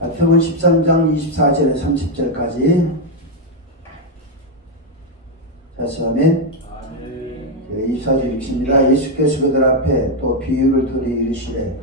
마태복음 13장 24절에 30절까지. 다시 아멘. 24절 읽습니다. 예수께서 그들 앞에 또 비유를 들이 이르시되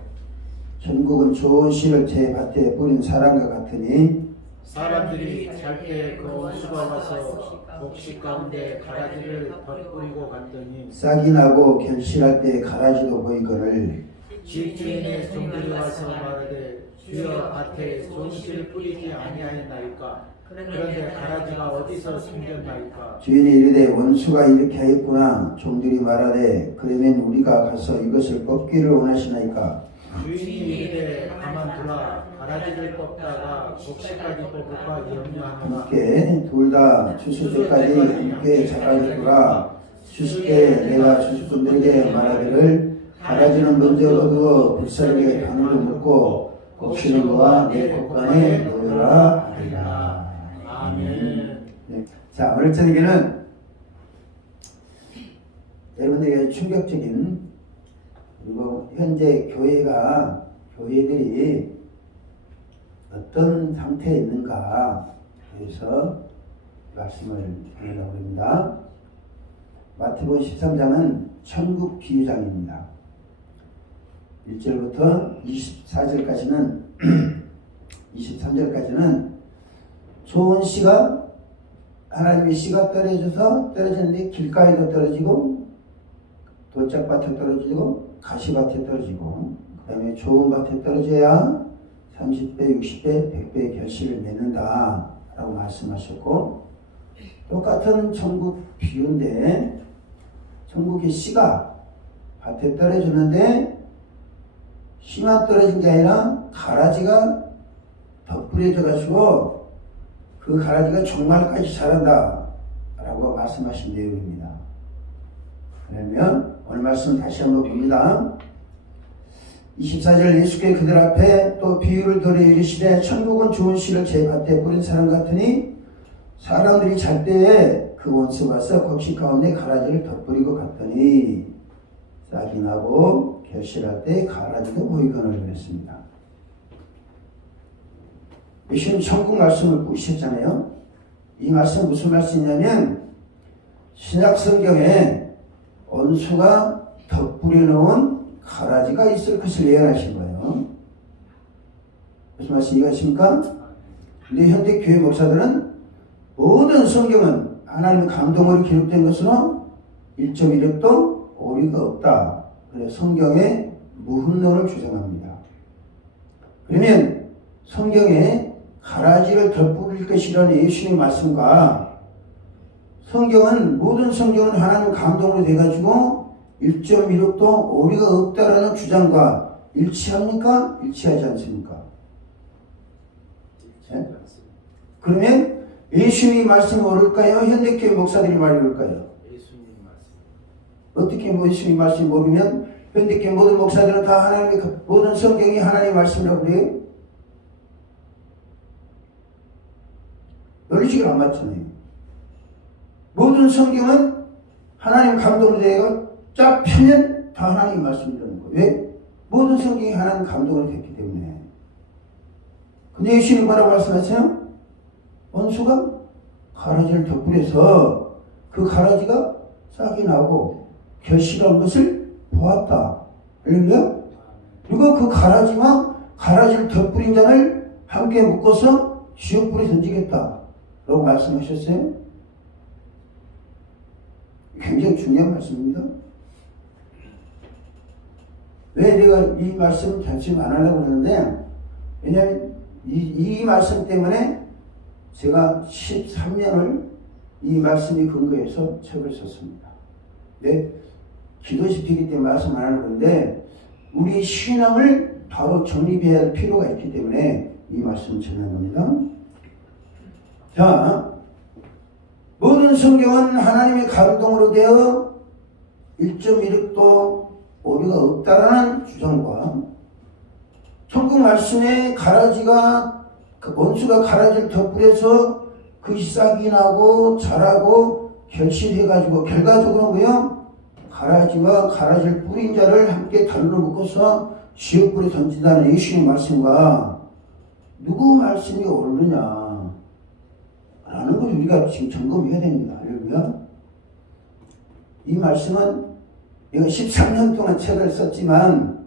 천국은 좋은 씨를 제 밭에 뿌린 사람과 같으니 사람들이 잘 때 그 원수가 와서 곡식 가운데 가라지를 덧뿌리고 갔더니 싹이 나고 결실할 때 가라지도 보이거늘 집주인의 종들이 와서 말하되 주여 밭에 좋은 씨를 뿌리지 아니하였나이까. 그런데 가라지가 어디서 생겼나이까. 주인이 이르되 원수가 이렇게 하였구나. 종들이 말하되 그러면 우리가 가서 이것을 뽑기를 원하시나이까. 주인이 이르되 가만두라. 가라지를 뽑다가 곡식까지 뽑을까 염려하노라. 함께 둘 다 추수 때까지 함께 자라리라. 추수 때 내가 추수꾼들에게 말하기를 가라지는 먼저 거두어 불사르게 바늘로 묶고 곡식은 너와 내 곡간에 놓으라 하리라. 아멘. 네. 자, 오늘 저녁에는 여러분들에게 충격적인, 그리고 현재 교회들이 어떤 상태에 있는가 해서 말씀을 드리려고 합니다. 마태복음 13장은 천국 비유장입니다. 1절부터 23절까지는 좋은 씨가, 하나님의 씨가 떨어지는데 길가에도 떨어지고 돌짝밭에 떨어지고 가시밭에 떨어지고, 그 다음에 좋은 밭에 떨어져야 30배, 60배, 100배의 결실을 맺는다 라고 말씀하셨고, 똑같은 천국 비유인데 천국의 씨가 밭에 떨어졌는데 씨만 떨어진 게 아니라 가라지가 덧뿌려져 가지고 그 가라지가 종말까지 자란다 라고 말씀하신 내용입니다. 그러면 오늘 말씀 다시 한번 봅니다. 24절 예수께서 그들 앞에 또 비유를 들어 이르시되 천국은 좋은 씨를 제 밭에 뿌린 사람 같으니 사람들이 잘 때에 그 원수가 와서 곡식 가운데 가라지를 덧뿌리고 갔더니 싹이 나고 결실할 때 가라지도 보이거늘 그랬습니다. 예수님 천국 말씀을 꾸셨잖아요. 이 말씀 무슨 말씀이냐면 신약 성경에 원수가 덧뿌려 놓은 가라지가 있을 것을 예언하신 거예요. 무슨 말씀 이해하십니까? 근데 현대 교회 목사들은 모든 성경은 하나님의 감동으로 기록된 것으로 1.1획도 오류가 없다. 그래서 성경에 무흠론을 주장합니다. 그러면 성경에 가라지를 덧뿌릴 것이라는 예수님의 말씀과 모든 성경은 하나님 감동으로 돼가지고 1.1획도 오류가 없다라는 주장과 일치합니까? 일치하지 않습니까? 네? 그러면 예수님의 말씀이 옳을까요? 현대교회 목사들이 말이 옳을까요? 예수님 말씀. 어떻게 예수님의 말씀이 모르면 현대교회 모든 목사들은 다 하나님의 모든 성경이 하나님의 말씀이라고 그래요? 논리적으로 안 맞잖아요. 모든 성경은 하나님 감동으로 되어 쫙 펴면 다 하나님의 말씀이라는 거예요. 왜? 모든 성경이 하나님 감동으로 됐기 때문에. 근데 예수님이 뭐라고 말씀하세요? 원수가 가라지를 덧뿌려서 그 가라지가 싹이 나고 결실한 것을 보았다. 할렐루야? 그리고 그 가라지와 가라지를 덧뿌린 자를 함께 묶어서 지옥불에 던지겠다 라고 말씀하셨어요. 굉장히 중요한 말씀입니다. 왜 내가 이 말씀 단순히 안 하려고 그러는데, 왜냐하면 이 말씀 때문에 제가 13년을 이 말씀이 근거해서 책을 썼습니다. 네? 기도 집회이기 때문에 말씀 안 하는 건데, 우리 신앙을 바로 정립해야 할 필요가 있기 때문에 이 말씀을 전하는 겁니다. 자, 모든 성경은 하나님의 감동으로 되어 1.1획도 오류가 없다라는 주장과 천국 말씀에 원수가 가라지를 덧뿌려서 그 싹이 나고 자라고 결실해가지고 결과적으로 뭐요? 가라지와 가라지를 뿌린 자를 함께 달로 묶어서 지옥불에 던진다는 예수님의 말씀과 누구 말씀이 옳느냐 라는 걸 우리가 지금 점검해야 됩니다. 할렐루야. 이 말씀은 내가 13년 동안 책을 썼지만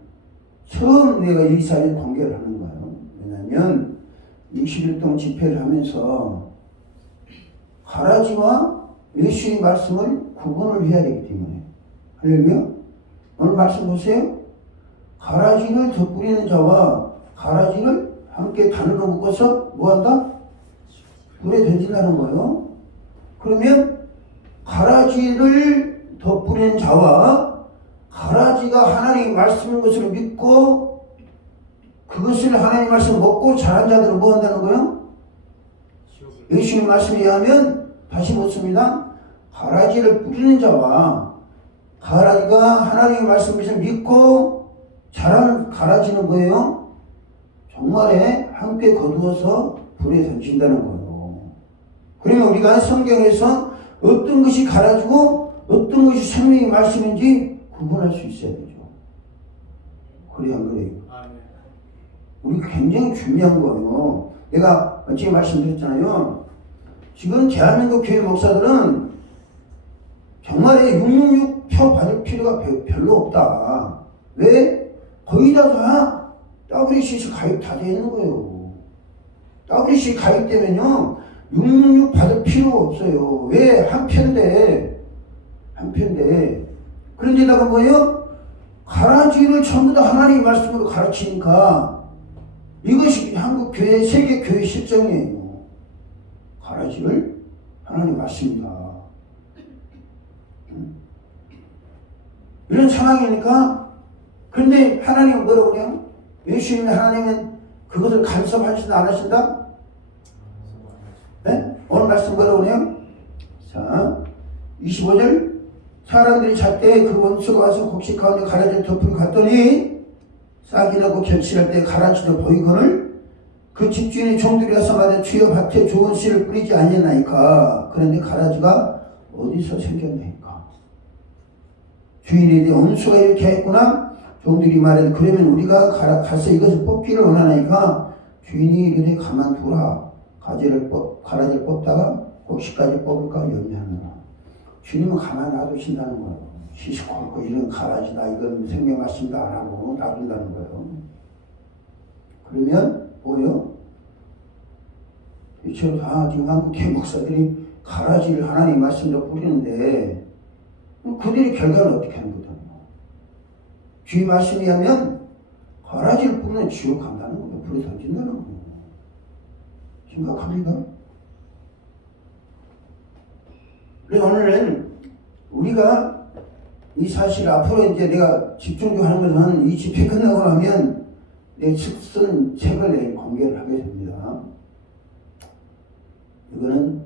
처음 내가 이 사실을 공개를 하는 거예요. 왜냐하면 60일 동안 집회를 하면서 가라지와 예수의 말씀을 구분을 해야 되기 때문에. 할렐루야. 오늘 말씀 보세요. 가라지를 덧뿌리는 자와 가라지를 함께 단으로 묶어서 뭐한다? 불에 던진다는 거예요. 그러면 가라지를 덧뿌리는 자와 가라지가 하나님의 말씀인 것을 믿고 그것을 하나님의 말씀을 먹고 자란 자들은 뭐 한다는 거예요? 예수님의 말씀에 의하면 다시 묻습니다. 가라지를 뿌리는 자와 가라지가 하나님의 말씀을 믿고 자란 가라지는 뭐예요? 정말에 함께 거두어서 불에 던진다는 거예요. 그러면 우리가 성경에서 어떤 것이 가라지고 어떤 것이 생명의 말씀인지 구분할 수 있어야 되죠. 그래야 안 그래요? 우리 굉장히 중요한 거예요. 내가 지금 말씀드렸잖아요. 지금 대한민국 교회 목사들은 정말에 666표 받을 필요가 별로 없다. 왜? 거의 다 WCC 가입 다 되어 있는 거예요. WCC 가입되면요 666 받을 필요가 없어요. 왜? 한 편인데 그런데다가 뭐예요? 가라지를 전부 다 하나님의 말씀으로 가르치니까 이것이 한국 교회, 세계 교회 실정이에요. 가라지를 하나님 말씀이다. 이런 상황이니까. 그런데 하나님은 뭐라고 그래요? 예수님이 하나님은 그것을 간섭하시다 안 하신다? 네? 오늘 말씀 뭐라고 그래요? 자, 25절. 사람들이 잣대 그 원수가 와서 곡식 가운데 가라지를 덮으러 갔더니 싹이 나고 결실할 때 가라지도 보이거늘 그 집주인의 종들이 와서 말해 주여 밭에 좋은 씨를 뿌리지 아니하나이까. 그런데 가라지가 어디서 생겼나이까. 주인이 원수가 이렇게 했구나. 종들이 말해 그러면 우리가 가서 이것을 뽑기를 원하나이까. 주인이 이렇게 가만두라. 가라지를 뽑다가 곡식까지 뽑을까 염려하느라. 주님은 가만 놔두신다는 거예요. 시시콜콜 이런 가라지다 이건 생명 말씀도 안 하고 놔둔다는 거예요. 그러면 뭐요? 지금 한국 교회 목사들이 가라지를 하나님 말씀으로 뿌리는데 그들의 결과는 어떻게 하는 거다? 주의 말씀이 하면 가라지를 뿌리는 지옥 간다는 거예요. 불에 던진다는 거예요. 심각합니다. 그래서 오늘은 우리가 이 사실 앞으로 이제 내가 집중적으로 하는 것은 이 집회 끝나고 나면 내 쓴 책을 내일 공개를 하게 됩니다. 이거는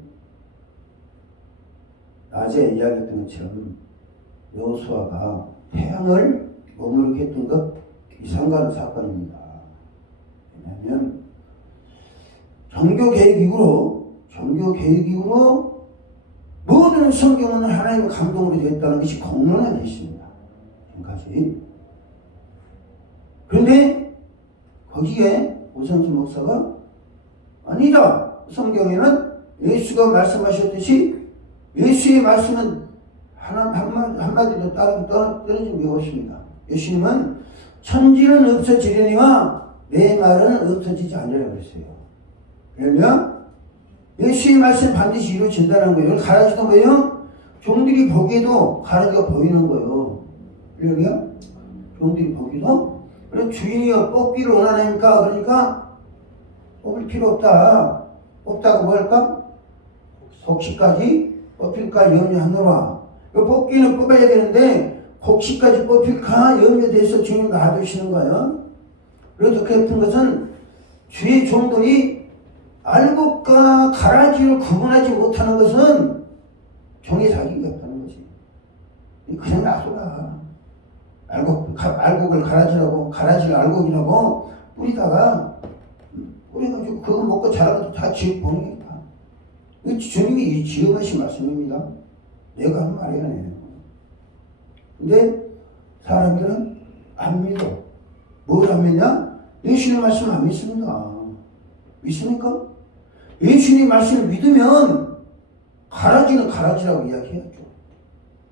낮에 이야기했던 것처럼 여호수아가 태양을 머무르게 했던 것 이상한 사건입니다. 왜냐하면 종교개혁 이후로 모든 성경은 하나님의 감동으로 되었다는 것이 공론화되어 있습니다. 지금까지. 그런데 거기에 오성수 목사가 아니다. 성경에는 예수가 말씀하셨듯이 예수의 말씀은 한마디로 떨어진 게 없습니다. 예수님은 천지는 없어지려니와 내 말은 없어지지 않으려고 그랬어요. 그러면 예수의 말씀 반드시 이루어진다는 거예요. 가라지도 뭐예요? 종들이 보기에도 가라지가 보이는 거예요. 그러니까 종들이 보기도. 그래서 주인이 뽑기를 원하니까 그러니까 뽑을 필요 없다. 뽑다가 뭐 할까? 곡식까지 뽑힐까 염려하노라. 뽑기는 뽑아야 되는데 곡식까지 뽑힐까 염려돼서 주님 놔두시는 거예요. 그래서 그 같은 것은 주의 종들이 알곡과 가라지를 구분하지 못하는 것은 종의 자격이 없다는 거지. 그냥 놔둬라. 알곡을 가라지라고, 가라지를 알곡이라고 뿌리다가, 뿌려가지고 그거 먹고 자라도 다 지옥 보는 거다. 이 주님이 지어하신 말씀입니다. 내가 한 말이 아니에요. 근데 사람들은 안 믿어. 뭘 안 믿냐? 예수님 말씀 안 믿습니다. 믿습니까? 예수님 말씀을 믿으면 가라지는 가라지라고 이야기해야죠.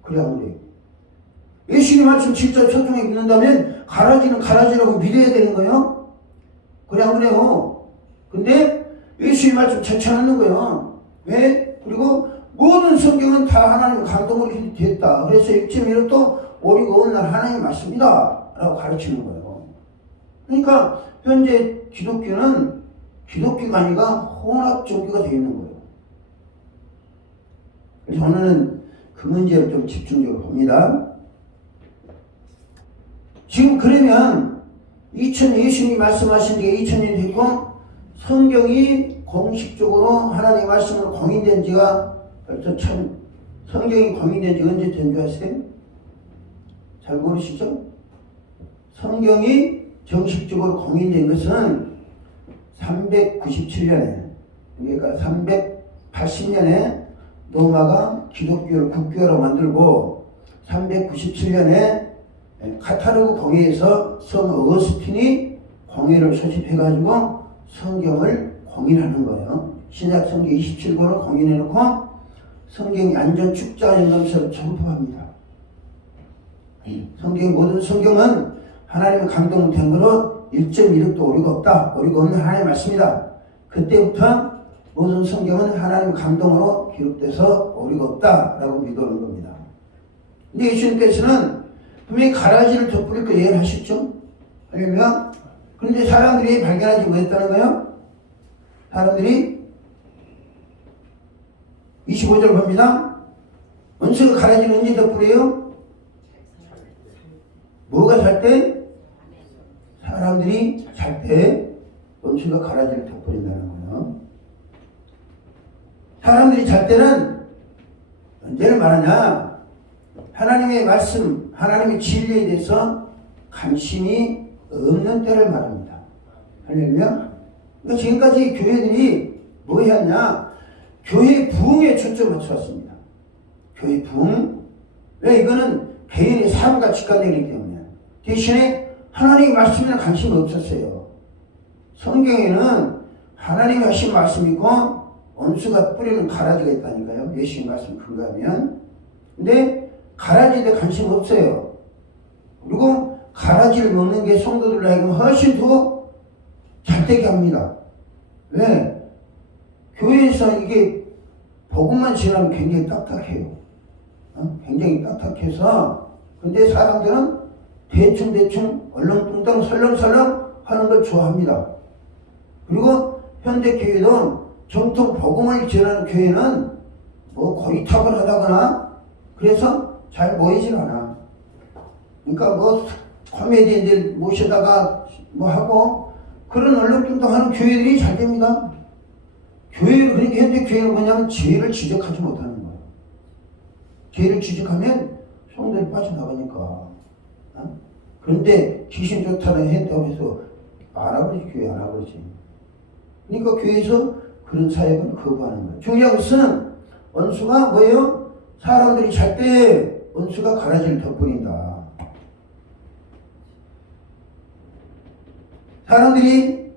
그래야 그래요. 예수님 말씀 진짜 소통에 믿는다면 가라지는 가라지라고 믿어야 되는 거예요. 그래 안 그래요? 근데 예수님 말씀 제쳐놓는 거예요. 왜? 그리고 모든 성경은 다 하나님 감동으로 됐다. 그래서 1.1은 또 오리고 온 날 하나님 말씀이다 라고 가르치는 거예요. 그러니까 현재 기독교는 기독교가 아니라 혼합 종교가 되어 있는 거예요. 그래서 저는 그 문제를 좀 집중적으로 봅니다. 지금 그러면 예수님이 말씀하신 게 2000년 됐고 성경이 공식적으로 하나님의 말씀으로 공인된 지가 벌써 참 성경이 공인된 지 언제 된 줄 아세요? 잘 모르시죠? 성경이 정식적으로 공인된 것은 397년에 그러니까 380년에 로마가 기독교를 국교로 만들고 397년에 카타르그 공회에서 성 어거스틴이 공회를 소집해가지고 성경을 공인하는 거예요. 신약 성경 27권을 공인해놓고 성경이 안전축자연감서를 전부합니다. 성경 모든 성경은 하나님의 감동된 거로 1.1획도 오류가 없다. 오류가 없는 하나님의 말씀이다. 그때부터 모든 성경은 하나님의 감동으로 기록돼서 오류가 없다라고 믿어오는 겁니다. 근데 예수님께서는 분명히 가라지를 덧뿌릴 거 예언하셨죠? 할렐루야. 그런데 사람들이 발견하지 못했다는 거예요. 사람들이 25절 봅니다. 원수가 가라지를 언제 덧뿌려요? 뭐가 잘 때? 사람들이 잘 때 원수가 가라지를 덧뿌린다는 거예요. 사람들이 잘 때는 언제를 말하냐? 하나님의 말씀, 하나님의 진리에 대해서 관심이 없는 때를 말합니다. 할렐루야. 그러니까 지금까지 교회들이 뭐 해왔냐? 교회 부흥에 초점을 맞춰왔습니다. 교회 부흥. 왜? 이거는 개인의 삶과 직관되기 때문에. 대신에 하나님의 말씀에는 관심이 없었어요. 성경에는 하나님이 하신 말씀이 있고 원수가 뿌리는 가라지가 있다니까요. 예수님 말씀 근거하면. 근데 가라지에 대해 관심 없어요. 그리고 가라지를 먹는 게 성도들로 하여금 훨씬 더 잘되게 합니다. 왜? 교회에서 이게 복음만 지나면 굉장히 딱딱해요. 굉장히 딱딱해서 근데 사람들은 대충 얼렁뚱땅 설렁설렁 하는 걸 좋아합니다. 그리고 현대교회도 정통 복음을 전하는 교회는 뭐 고리탑을 하다거나 그래서 잘 모이질 않아. 그러니까 뭐 코미디언들 모셔다가 뭐 하고 그런 얼렁뚱땅 하는 교회들이 잘 됩니다. 교회를 그러니까 현대교회는 뭐냐면 죄를 지적하지 못하는 거예요. 죄를 지적하면 성도들이 빠져나가니까. 그런데 귀신 쫓아내 했다고 해서 안 하버리지. 교회 안 하버리지. 그러니까 교회에서 그런 사역을 거부하는 거예요. 중요한 것은 원수가 뭐예요? 사람들이 잘 때 원수가 가라지를 덧뿌린다. 사람들이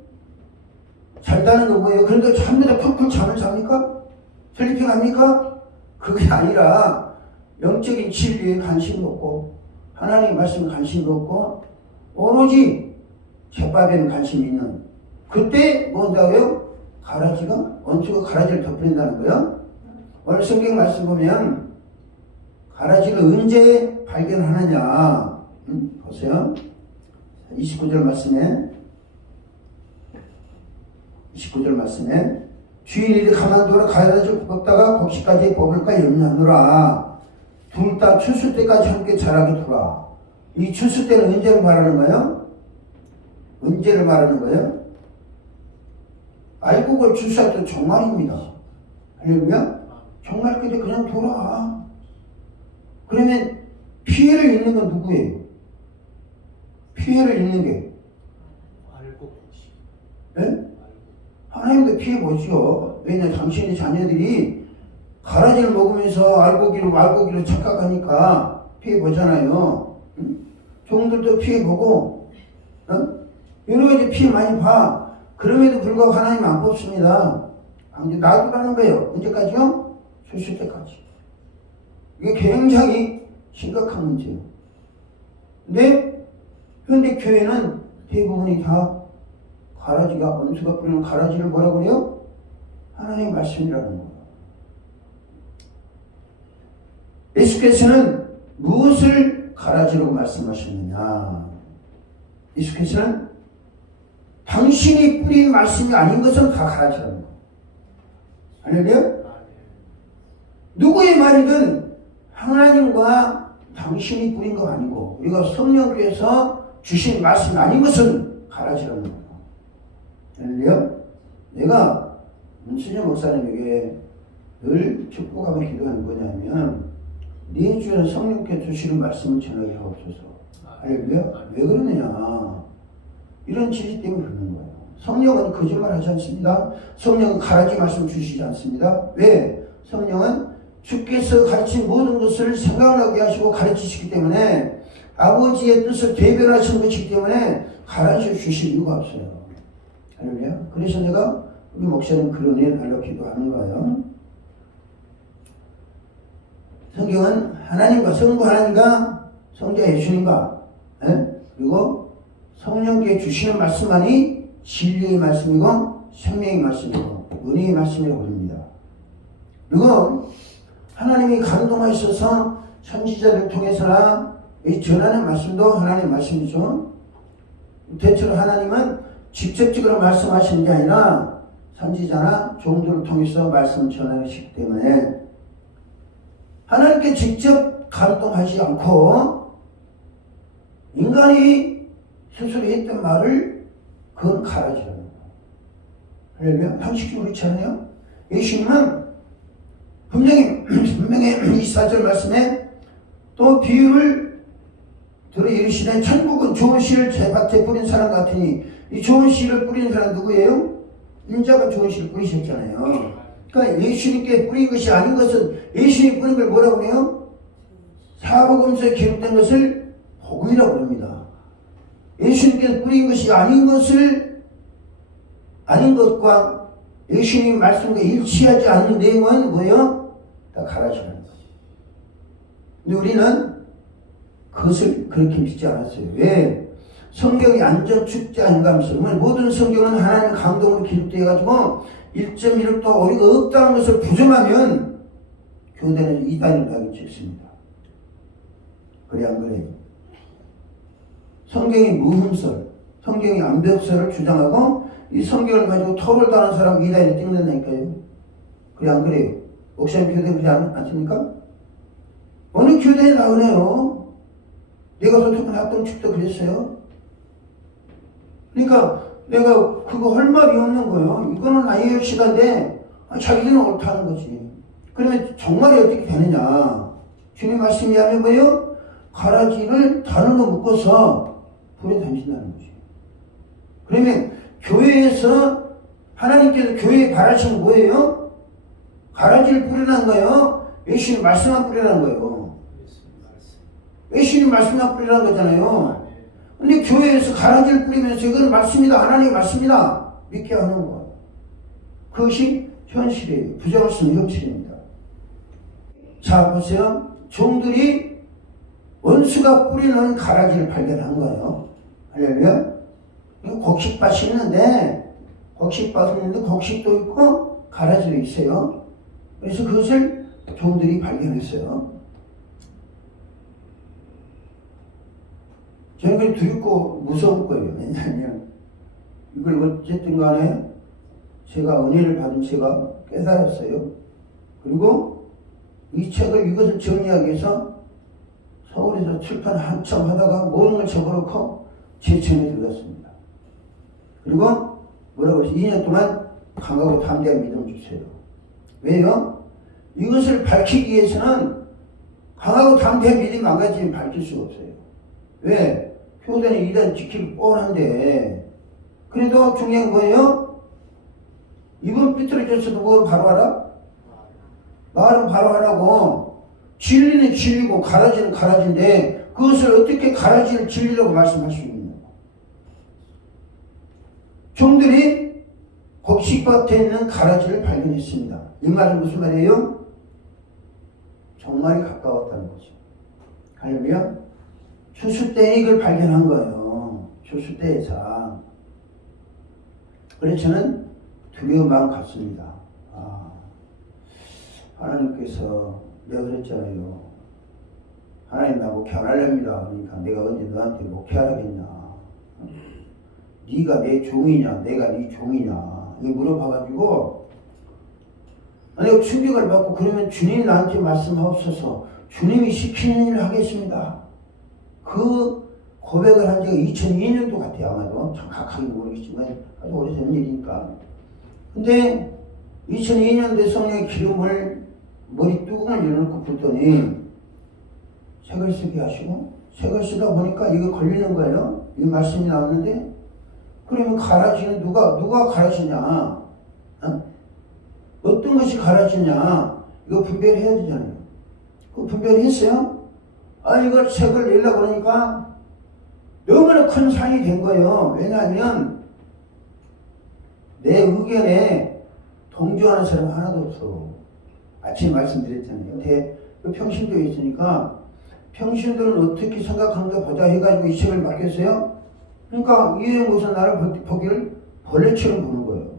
잘다는 거 뭐예요? 그러니까 전부 다 푹푹 잠을 잡니까? 슬리핑 합니까? 그게 아니라 영적인 진리에 관심이 없고 하나님의 말씀에 관심이 없고 오로지 제밥에는 관심이 있는 그때 뭔다고요? 가라지가 원수가 가라지를 덮는다는 거예요. 오늘 성경 말씀 보면 가라지를 언제 발견하느냐 보세요. 29절 말씀에 주인이 가만두라 가라지를 뽑다가 곡식까지 뽑을까 염려하노라. 둘 다 추수 때까지 함께 자라게 두라. 이 추수 때는 언제를 말하는 거예요? 언제를 말하는 거예요? 알곡을 추수할 때 종말입니다. 할렐루야? 종말 끝에 그냥 돌아. 그러면 피해를 입는 건 누구예요? 피해를 입는 게 네? 하나님도 피해 보시오. 왜냐 당신의 자녀들이 가라지를 먹으면서 알고기로 착각하니까 피해 보잖아요. 종들도 피해 보고 여러 가지 피해 많이 봐. 그럼에도 불구하고 하나님 안 뽑습니다. 이제 놔두라는 거예요. 언제까지요? 수실 때까지. 이게 굉장히 심각한 문제예요. 근데 현대 교회는 대부분이 다 가라지가, 원수가 뿌리는 가라지를 뭐라고 그래요? 하나님 말씀이라는 거예요. 예수께서는 무엇을 가라지라고 말씀하셨느냐? 예수께서는 당신이 뿌린 말씀이 아닌 것은 다 가라지라는 거예요. 할렐루야? 누구의 말이든 하나님과 당신이 뿌린 거 아니고 우리가 성령께서 주신 말씀이 아닌 것은 가라지라는 거예요. 할렐루야? 내가 문순영 목사님에게 늘 축복하며 기도하는 뭐냐면 네 주에는 성령께 주시는 말씀을 전하게 하옵소서. 할렐루야? 왜 그러느냐? 이런 지식 때문에 그러는 거예요. 성령은 거짓말 하지 않습니다. 성령은 가라지 말씀 주시지 않습니다. 왜? 성령은 주께서 가르친 모든 것을 생각나게 하시고 가르치시기 때문에 아버지의 뜻을 대변하시는 것이기 때문에 가르쳐 주실 이유가 없어요. 할렐루야? 그래서 내가 우리 목사님 그런 일 하려고 기도하는 거예요. 성경은 하나님과 성부 하나님과 성자 예수님과 그리고 성령께 주시는 말씀만이 진리의 말씀이고 생명의 말씀이고 은혜의 말씀이라고 합니다. 그리고 하나님이 감동하셔서 선지자를 통해서나 전하는 말씀도 하나님의 말씀이죠. 대체로 하나님은 직접적으로 말씀하시는 게 아니라 선지자나 종들을 통해서 말씀을 전하시기 때문에 하나님께 직접 감동하지 않고 인간이 스스로 했던 말을 그건 가라지라는 거예요. 할렐루야? 상식적으로 그렇지 않아요? 예수님은 분명히 이 4절 말씀에 또 비유를 들어 이르시되 천국은 좋은 씨를 제 밭에 뿌린 사람 같으니 이 좋은 씨를 뿌리는 사람 누구예요? 인자가 좋은 씨를 뿌리셨잖아요. 그러니까 예수님께 뿌린 것이 아닌 것은 예수님이 뿌린 걸 뭐라고 해요? 사복음서에 기록된 것을 복음이라고 합니다. 예수님께서 뿌린 것이 아닌 것과 예수님의 말씀과 일치하지 않는 내용은 뭐예요? 다 가라지라는 거예요. 근데 우리는 그것을 그렇게 믿지 않았어요. 왜? 성경이 안전축제 아닌가 하면서 모든 성경은 하나님 감동으로 기록되어가지고 1.1도 어리가 없다는 것을 부정하면 교대는 이단을 하기 쉽습니다. 그래 안 그래요? 성경이 무흠설, 성경이 암벽설을 주장하고 이 성경을 가지고 토를 다는 사람 이단에 찍는다니까요. 그래 안 그래요? 목사님 교대 그러지 않습니까? 어느 교대에 나오네요. 내가 소통을 합동 축도 그랬어요. 그러니까 내가 그거 할 말이 없는 거예요. 이거는 아이의 시간인데 자기들은 옳다는 거지. 그러면 정말이 어떻게 되느냐? 주님 말씀이 하면 뭐예요? 가라지를 단으로 묶어서 불에 던진다는 거지. 그러면 교회에서 하나님께서 교회에 바라시는 뭐예요? 가라지를 뿌리라는 거예요. 예수님 말씀만 뿌리라는 거예요. 예수님 말씀만 뿌리라는 거잖아요. 근데 교회에서 가라지를 뿌리면서 이건 말씀이다, 하나님의 말씀이다 믿게 하는 거예요. 그것이 현실이에요. 부정할 수 없는 현실입니다. 자 보세요. 종들이 원수가 뿌리는 가라지를 발견한 거예요. 할렐루야. 곡식밭이 있는데 곡식도 있고 가라지도 있어요. 그래서 그것을 종들이 발견했어요. 저는 그게 두렵고 무서울 거예요. 왜냐하면 이걸 어쨌든 간에 제가 은혜를 받은 제가 깨달았어요. 그리고 이 책을 이것을 정리하기 위해서 서울에서 출판 한참 하다가 모든 걸 접어놓고 제 책에 들어갔습니다. 그리고 뭐라고 해서 2년 동안 강하고 담대한 믿음을 주세요. 왜요? 이것을 밝히기 위해서는 강하고 담대한 믿음이 망가지면 밝힐 수가 없어요. 왜? 교단이 이단 지키기 뻔한데. 그래도 중요한 거예요. 이건 삐뚤어졌어도 뭐 바로 알아? 말은 바로 하라고. 진리는 진리고 가라지는 가라지인데 그것을 어떻게 가라지를 진리라고 말씀할 수 있느냐. 종들이 곡식밭에 있는 가라지를 발견했습니다. 이 말은 무슨 말이에요? 종말이 가까웠다는 거죠. 할렐루야. 추수 때에 이걸 발견한 거예요. 추수 때에서. 그래서 저는 두려운 마음 갖습니다. 하나님께서 내가 그랬잖아요. 하나님 나 목회하려합니다. 그러니까 내가 언제 너한테 목회하라겠냐. 네가 내 종이냐 내가 네 종이냐 이거 물어봐가지고 내가 충격을 받고 그러면 주님이 나한테 말씀하옵소서 주님이 시키는 일을 하겠습니다. 그 고백을 한 지가 2002년도 같아요. 아마도 정확하게 모르겠지만 아주 오래전 일이니까. 근데 2002년도에 성령의 기름을 머리 뚜껑을 열어놓고 붓더니 색을 쓰게 하시고 색을 쓰다 보니까 이거 걸리는 거예요. 이 말씀이 나오는데 그러면 가라지는 누가 가라지냐? 어떤 것이 가라지냐? 이거 분별해야 되잖아요. 그 분별했어요? 이걸 색을 내려고 그러니까 너무나 큰 산이 된 거예요. 왜냐하면 내 의견에 동조하는 사람 하나도 없어. 아침에 말씀드렸잖아요. 평신도에 있으니까 평신도는 어떻게 생각하는가 보자 해가지고 이 책을 맡겼어요. 그러니까 이해 목사 나를 보기를 벌레처럼 보는 거예요.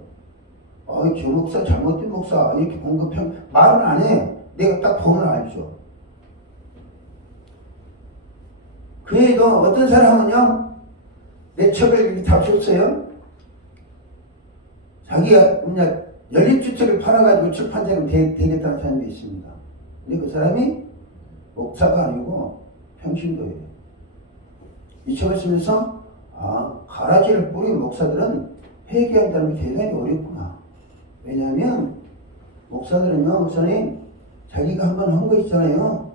저 목사 잘못된 목사 이렇게 본 거 말은 안 해. 내가 딱 보면 알죠. 그래도 어떤 사람은요 내 책을 이렇게 답줬어요. 자기가 연립주택을 팔아가지고 출판자가 되겠다는 사람이 있습니다. 근데 그 사람이 목사가 아니고 평신도예요. 이 책을 쓰면서 가라지를 뿌린 목사들은 회개한다는 게 대단히 어렵구나. 왜냐하면 목사들은요, 목사님 자기가 한번 한 거 있잖아요.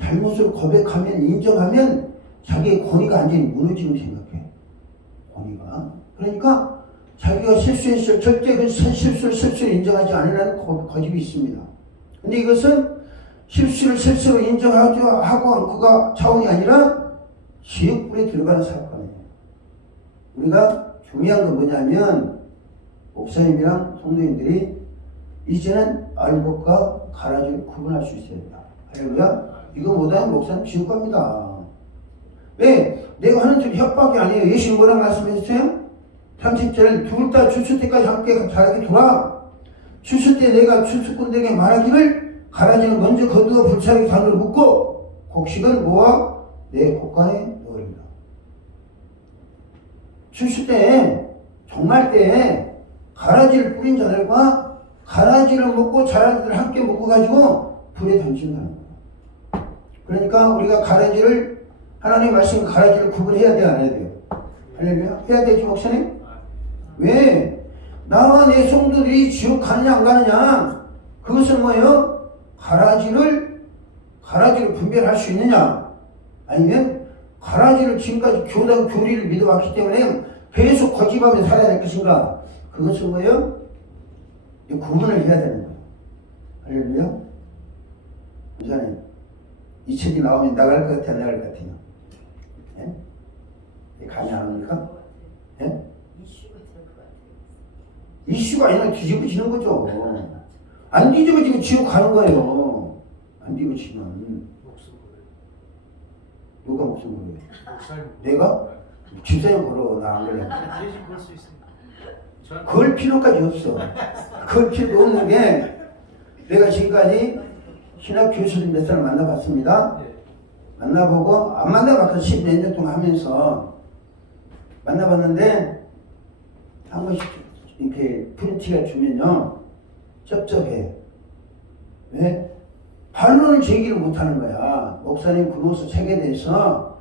잘못을 고백하면 인정하면 자기의 권위가 완전히 무너지는 생각해. 권위가. 그러니까 자기가 실수했을 절대 그 실수를 인정하지 않으려는 고집이 있습니다. 근데 이것은 실수를 실수로 인정하고 그가 차원이 아니라 지옥불에 들어가는 사건이에요. 우리가 중요한 건 뭐냐면 목사님이랑 성도님들이 이제는 알곡과 가라지를 구분할 수 있어야 된다. 할렐루야. 이거 못하면 목사님 지옥 갑니다. 왜? 내가 하는 줄 협박이 아니에요. 예수님 뭐라고 말씀했어요? 30절 둘 다 추수 때까지 함께 자라게 두라. 추수 때 내가 추수꾼들에게 말하기를 가라지는 먼저 거두어 불사르게 단으로 묶고 곡식은 모아 내 곡간에 넣으리라. 추수 때 종말 때 가라지를 뿌린 자들과 가라지를 먹고 자란 자들 함께 묶어가지고 불에 던진다는 거예요. 그러니까 우리가 가라지를 하나님의 말씀과 가라지를 구분해야 돼요, 안 해야 돼요? 할렐루야. 해야 되죠, 목사님? 왜? 나와 내 성도들이 지옥 가느냐 안 가느냐 그것은 뭐예요? 가라지를 분별할 수 있느냐 아니면 가라지를 지금까지 교리를 믿어왔기 때문에 계속 고집하며 살아야 될 것인가 그것은 뭐예요? 구분을 해야 되는 거예요. 할렐루야. 목사님 이 책이 나오면 나갈 것 같아요, 안 나갈 것 같아요? 예? 감이 안 옵니까? 예? 이슈가 아니라 뒤집어지는 거죠. 안 뒤집어지면 지옥 가는 거예요. 안 뒤집어지면. 누가 목숨 걸어요? 내가? 집사님 걸어. 나 안 걸려. 그럴 필요까지 없어. 그럴 필요도 없는 게 내가 지금까지 신학 교수들 몇 사람 만나봤습니다. 만나보고 안 만나봤거든. 10몇 년 동안 하면서 만나봤는데 한 번씩 이렇게 프린트가 주면요 쩝쩝해. 왜? 반론을 제기를 못하는 거야. 목사님 그것을 책에 대해서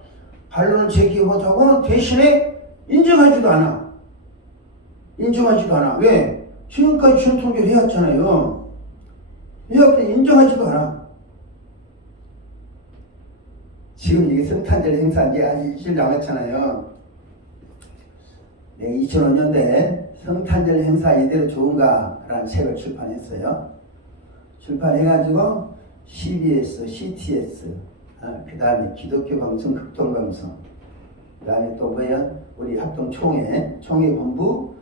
반론을 제기 못하고 대신에 인정하지도 않아. 왜? 지금까지 전통적으로 해왔잖아요. 해왔더니 인정하지도 않아. 지금 이게 성탄절 행사 이제 아직 일주일 남았잖아요. 네, 2005년도에 성탄절 행사 이대로 좋은가? 라는 책을 출판했어요. 출판해가지고 CBS, CTS, 그 다음에 기독교 방송, 극동 방송, 그 다음에 또 뭐야? 우리 합동 총회 본부,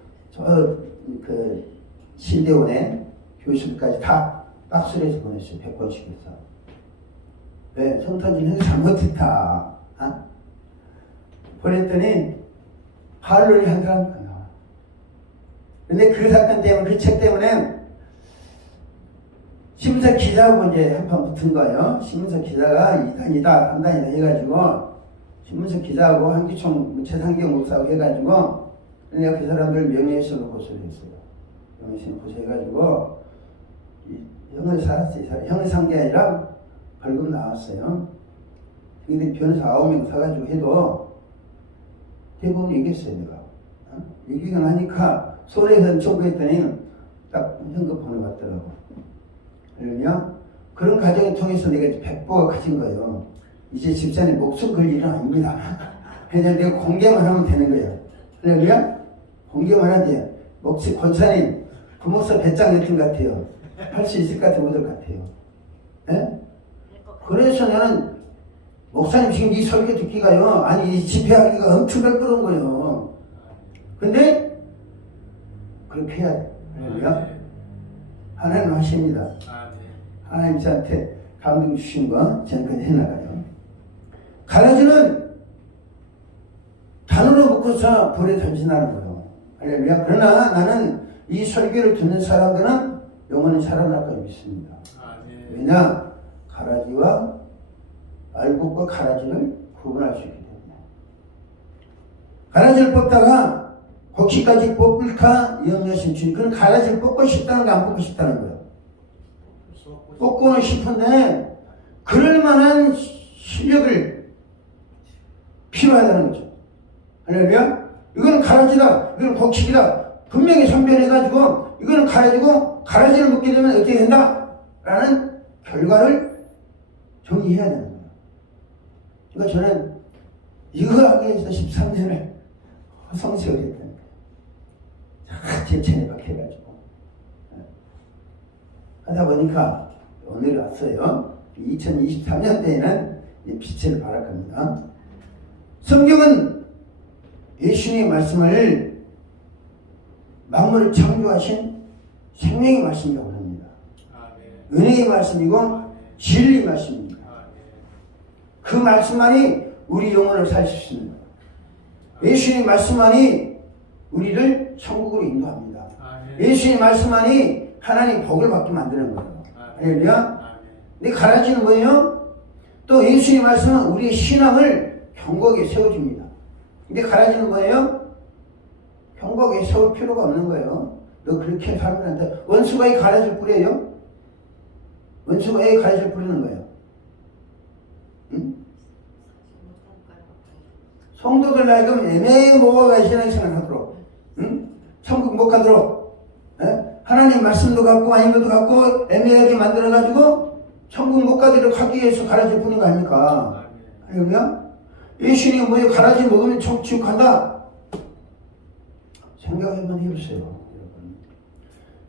그 신대원에 교실까지 다 박스를 해서 보냈어요. 100권씩 해서. 왜? 성탄진 형이 잘못했다. 어? 보냈더니 반론을 한 사람도 안 나와. 근데 그 사건 때문에, 그 책 때문에 신문사 기자하고 이제 한판 붙은 거예요. 신문사 기자가 2단이다, 3단이다 해가지고 신문사 기자하고 한기총 최상경 목사하고 해가지고 내가 그 사람들 명예훼손으로 고소를 했어요. 명예훼손 고소해가지고 형을 살았어요. 형을 산 게 아니라 벌금 나왔어요. 근데 변호사 9명 사가지고 해도 대부분 이겼어요, 내가. 이기고 나니까 손해배상 청구했더니 딱 현금 보내왔더라고. 그러면 그런 과정을 통해서 내가 백보가 커진 거예요. 이제 집사님 목숨 걸 일은 아닙니다. 그냥 내가 공개만 하면 되는 거예요. 그러면 공개만 하지. 목숨 권사님 그 목사 배짱 같은 것 같아요. 할 수 있을 것 같아요, 못할 것 같아요. 예? 그래서 나는 목사님 지금 이 설교 듣기가요, 아니 이 집회하기가 엄청 끌어온 거예요. 근데 그렇게 해야 돼. 그러면 하나님 하십니다. 하나님 저한테 감동 주신 거 지금까지 해나가요. 가라지는 단으로 묶어서 불에 던진다는 거예요. 할렐루야. 그러나 나는 이 설교를 듣는 사람들은 영원히 살아날 거 믿습니다. 왜냐? 가라지와 알곡과 가라지를 구분할 수 있기 때문에. 가라지를 뽑다가 곡식까지 뽑을까 염려심 주님. 그럼 가라지를 뽑고 싶다는 거 안 뽑고 싶다는 거예요. 뽑고는 싶은데 그럴 만한 실력을 필요하다는 거죠. 할렐루야. 이거는 가라지다, 이거는 곡식이다 분명히 선별해가지고 이거는 가라지고 가라지를 먹게 되면 어떻게 된다? 라는 결과를 정리해야 되는 거예요. 그러니까 저는 이거 하기 위해서 13년을 성세를 했다는 거예요. 제 체내 박혀가지고 하다 보니까 오늘 왔어요. 2023년대에는 빛을 발할 겁니다. 성경은 예수님의 말씀을 만물을 창조하신 생명의 말씀이라고 합니다. 은혜의 말씀이고 진리의 말씀입니다. 그 말씀만이 우리 영혼을 살릴 수 있는 거예요. 예수님의 말씀만이 우리를 천국으로 인도합니다. 예수님의 말씀만이 하나님 복을 받게 만드는 거예요. 할렐루야. 근데 가라지는 뭐예요? 또 예수님의 말씀은 우리의 신앙을 견고하게 세워줍니다. 근데 가라지는 뭐예요? 견고하게 세울 필요가 없는 거예요. 너 그렇게 살면 안 돼. 원수가 이 가라지를 뿌려요? 원수가 이 가라지를 뿌리는 거예요. 응? 성도들 나이금 애매모호하게 신앙생활 하도록, 응? 천국 못 가도록, 에? 하나님 말씀도 갖고 아닌 것도 갖고 애매하게 만들어가지고 천국 못 가도록 하기 위해서 가라지 뿌린 거 아닙니까? 할렐루야? 예수님이 뭐예요? 가라지 먹으면 지옥간다? 생각 한번 해보세요, 여러분.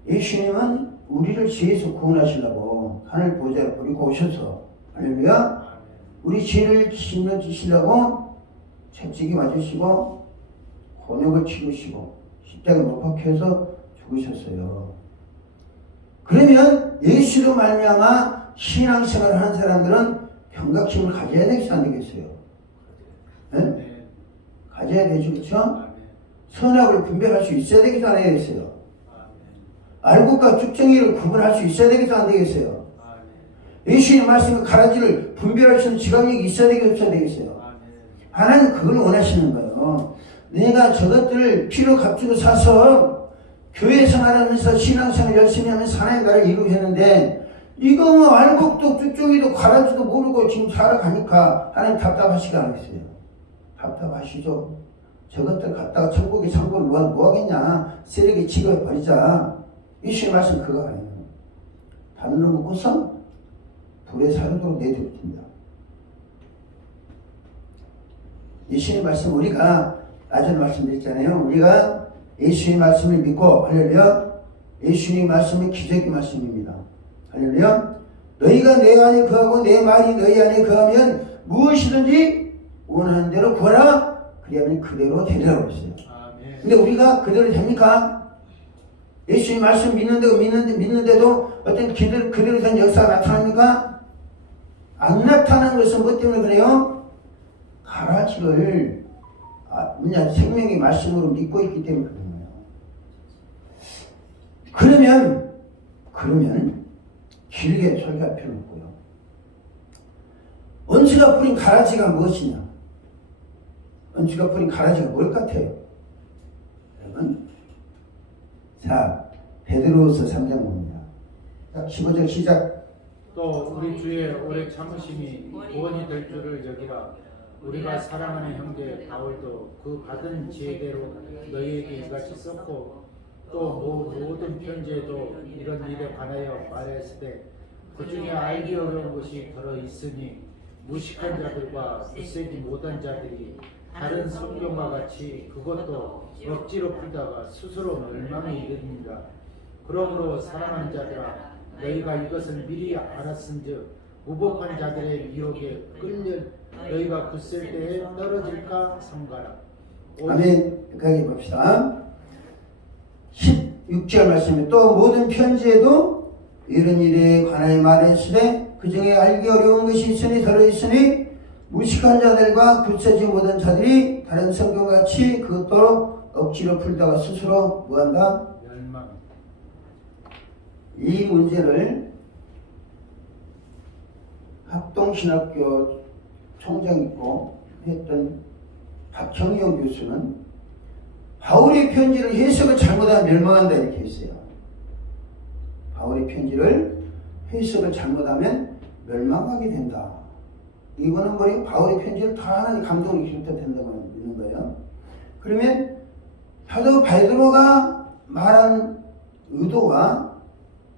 예수님은 우리를 죄에서 구원하시려고 하늘 보좌로 버리고 오셔서, 할렐루야? 우리 죄를 짊어지시려고 채찍이 맞으시고 곤욕을 치르시고 십자가에 못 박혀서 죽으셨어요. 그러면 예수로 말미암아 신앙생활을 하는 사람들은 경각심을 가져야 되겠어, 안 되겠어요? 네? 가져야 되죠, 그렇죠? 선악을 분별할 수 있어야 되겠어, 안 되겠어요? 알곡과 쭉정이를 구분할 수 있어야 되겠어, 안 되겠어요? 예수님 말씀의 가라지를 분별할 수 있는 지각력이 있어야 되겠어, 안 되겠어요? 하나님 그걸 원하시는 거예요. 내가 저것들을 피로 값주고 사서 교회 생활하면서 신앙생활 열심히 하면서 하나님 나라를 이루게 했는데 이거 뭐 알곡도 쭉정이도 가라지도 모르고 지금 살아가니까 하나님 답답하시지 않겠어요? 답답하시죠? 저것들 갖다가 천국에 창고를 뭐 하겠냐? 쓰레기 취급해버리자. 예수님 말씀 그거 아니에요. 단으로 묶어서 불에 사르도록 내드립니다. 예수님 말씀 우리가 나전 말씀드렸잖아요. 우리가 예수님 말씀을 믿고 할렐루야. 예수님 말씀은 기적의 말씀입니다. 할렐루야. 너희가 내 안에 거하고 내 말이 너희 안에 거하면 무엇이든지 원하는 대로 구하라. 그러면 그대로 되리라고 했어요. 근데 우리가 그대로 됩니까? 예수님 말씀 믿는데도 어떤 그대로 된 역사가 나타납니까? 안 나타나는 것은 뭐 때문에 그래요? 가라지를 생명의 말씀으로 믿고 있기 때문에 그런 거예요. 그러면 길게 설교할 필요는 없고요. 원수가 뿌린 가라지가 무엇이냐? 원수가 뿌린 가라지가 뭘 같아요? 여러분, 자, 베드로후서 3장 봅니다. 15절 시작. 또 우리 주의 오래 참으심이 구원이 될 줄을 여기라. 우리가 사랑하는 형제 바울도 그 받은 지혜대로 너희에게 이같이 썼고 또 모든 편지에도 이런 일에 관하여 말했으되 그 중에 알기 어려운 것이 들어 있으니 무식한 자들과 굳세지 못한 자들이 다른 성경과 같이 그것도 억지로 풀다가 스스로 멸망에 이르니라. 그러므로 사랑하는 자들아 너희가 이것을 미리 알았은즉 무법한 자들의 미혹에 끌려 너희가 굳셀 때에 떨어질까 삼가라. 아멘. 여기까지 봅시다. 16절 말씀에 또 모든 편지에도 이런 일에 관하여 말했으되 그 중에 알기 어려운 것이 있으니 들어있으니 무식한 자들과 굳세지 못한 자들이 다른 성경같이 그것도 억지로 풀다가 스스로 뭐한다? 멸망. 이 문제를 합동신학교 총장이고 했던 박형영 교수는 바울의 편지를 해석을 잘못하면 멸망한다 이렇게 했어요. 바울의 편지를 해석을 잘못하면 멸망하게 된다. 이거는 뭐예요? 바울의 편지를 다 하나님 감동이 기록되어 된다고 믿는 거예요. 그러면 사도 베드로가 말한 의도와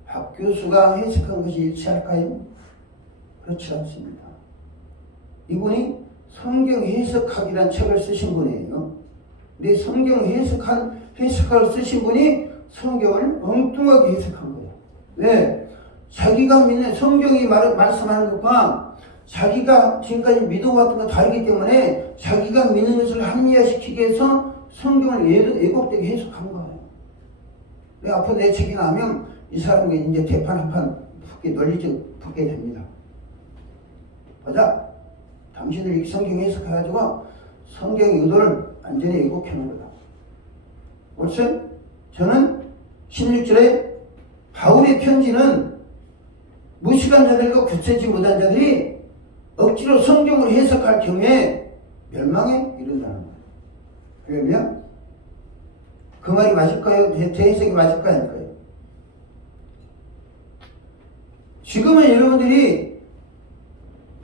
박 교수가 해석한 것이 일치할까요? 그렇지 않습니다. 이분이 성경 해석학이라는 책을 쓰신 분이에요. 근데 성경 해석학을 쓰신 분이 성경을 엉뚱하게 해석한 거예요. 왜? 자기가 믿는 성경이 말씀하는 것과 자기가 지금까지 믿어왔던 거 다르기 때문에 자기가 믿는 것을 합리화시키기 위해서 성경을 왜곡되게 해석한 거예요. 내가 앞으로 내 책이 나오면 이 사람에게 이제 대판 한판 붙게 됩니다. 보자. 당신들이 성경 해석해가지고 성경의 의도를 완전히 왜곡하는 거다. 옳죠? 저는 16절에 바울의 편지는 무식한 자들과 굳세지 못한 자들이 억지로 성경을 해석할 경우에 멸망에 이른다는 거예요. 그러면 그 말이 맞을까요? 제 해석이 맞을까요? 아닐까요? 지금은 여러분들이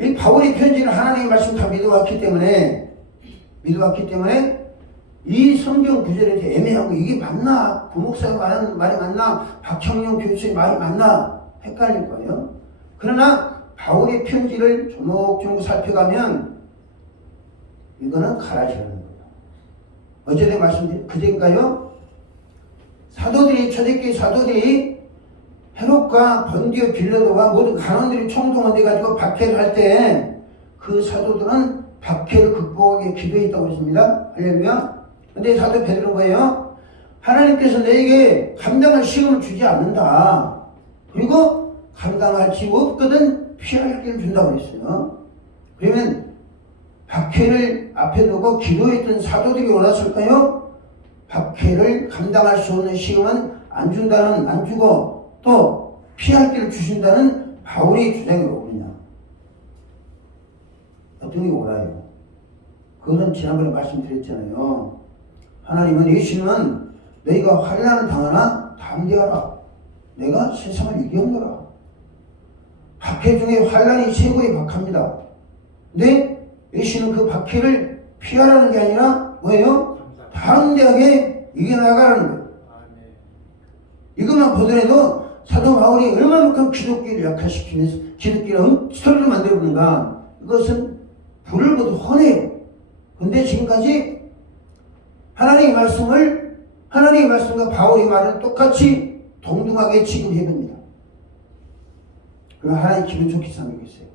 이 바울의 편지는 하나님의 말씀 다 믿어왔기 때문에 이 성경 구절에 대해 애매하고 이게 맞나? 부목사가 말하는 말이 맞나? 박형용 교수의 말이 맞나? 헷갈릴 거예요. 그러나 바울의 편지를 조목조목 살펴가면 이거는 가라지라는 거예요. 어제도 말씀드린 그제인가요? 초대교회 사도들이 헤롯과 번디오 빌라도가 모든 간원들이 총동원돼 가지고 박해를 할 때 그 사도들은 박해를 극복하기 기도했다고 했습니다. 할렐루야. 근데 사도 베드로는 뭐예요? 하나님께서 너에게 감당할 시험을 주지 않는다. 그리고 감당할 수 없거든 피할 길을 준다고 했어요. 그러면 박해를 앞에 두고 기도했던 사도들이 원했을까요? 박해를 감당할 수 없는 시험은 안 주고 또 피할 길을 주신다는 바울의 주장이 오느냐? 어떤 게 옳아요? 그것은 지난번에 말씀드렸잖아요. 하나님은 예수님은 너희가 환난을 당하나 담대하라. 내가 세상을 이겼노라. 박해 중에 환난이 최고의 박합니다. 근데 예수는 그 박해를 피하라는 게 아니라 뭐예요? 담대하게 이겨나가라는 거예요. 이것만 보더라도 사도 바울이 얼마만큼 기독교를 약화시키면서 기독교를 스토리를 만들어보는가. 이것은 불을 보듯 훤해요. 근데 지금까지 하나님의 말씀과 바울의 말을 똑같이 동등하게 지금 해봅니다. 그럼 하나님 기분 좋게 생각했어요.